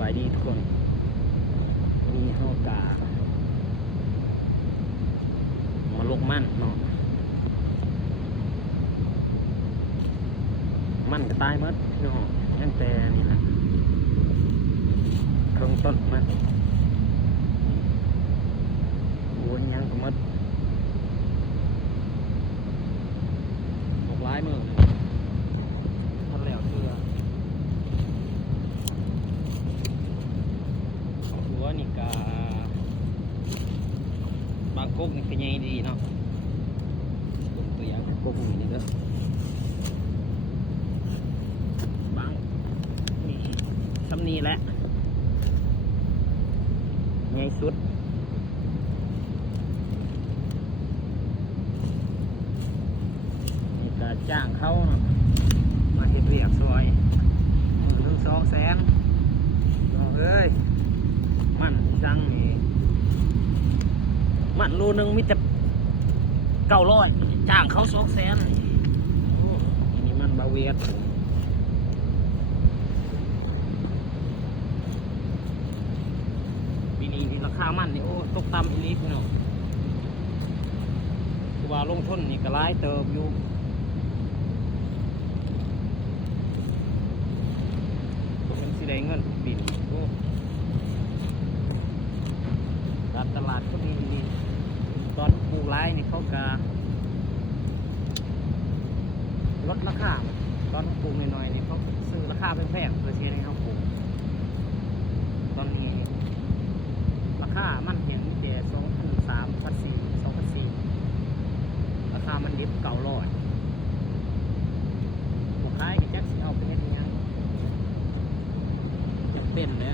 บายดีทุกคนมีเฮากามาลกมั่นเนาะมั่นก็ตายหมดเนาะยังแต่นี่นะเครื่องต้นมันโอ้ยยังก็หมดหกหลายมื้อทันแล้วเชื่อหัวนี่กาบางกุ๊กนี่คือใหญ่ดีเนาะตัวอย่างกุ๊กนี่ก็บางนี่ทำนี่แหละใหญ่สุดนี่ก็จ้างเขาเนาะมาเฮ็ดเวียกซอย1-2 แสนเอ้ยมันจังนี่มันโลนึงมีแต่900จ้างเขา2 แสนอันนี้มันบาเวียดปีนี้ที่ราคามันนี่โอ้ตกต่ำอีหลีพี่น้องคือว่าลงทุนนี่ก็หลายเติบอยู่เป็นสิได้เงินปีนี้โอ้ตลาดก็มีดีตอนปลูกไร่นี่เขาก็ลดราคาตอนปลูกน้อยๆนี่เขาซื้อราคาแพงๆเพื่อเชียร์ให้เขาปลูกตอนนี้ราคามันเห็นแค่2,300 1,400 2,400ราคามันดิบ900ผู้ขายก็จักสิเอาไปเฮ็ดหยังจำเป็นแล้ว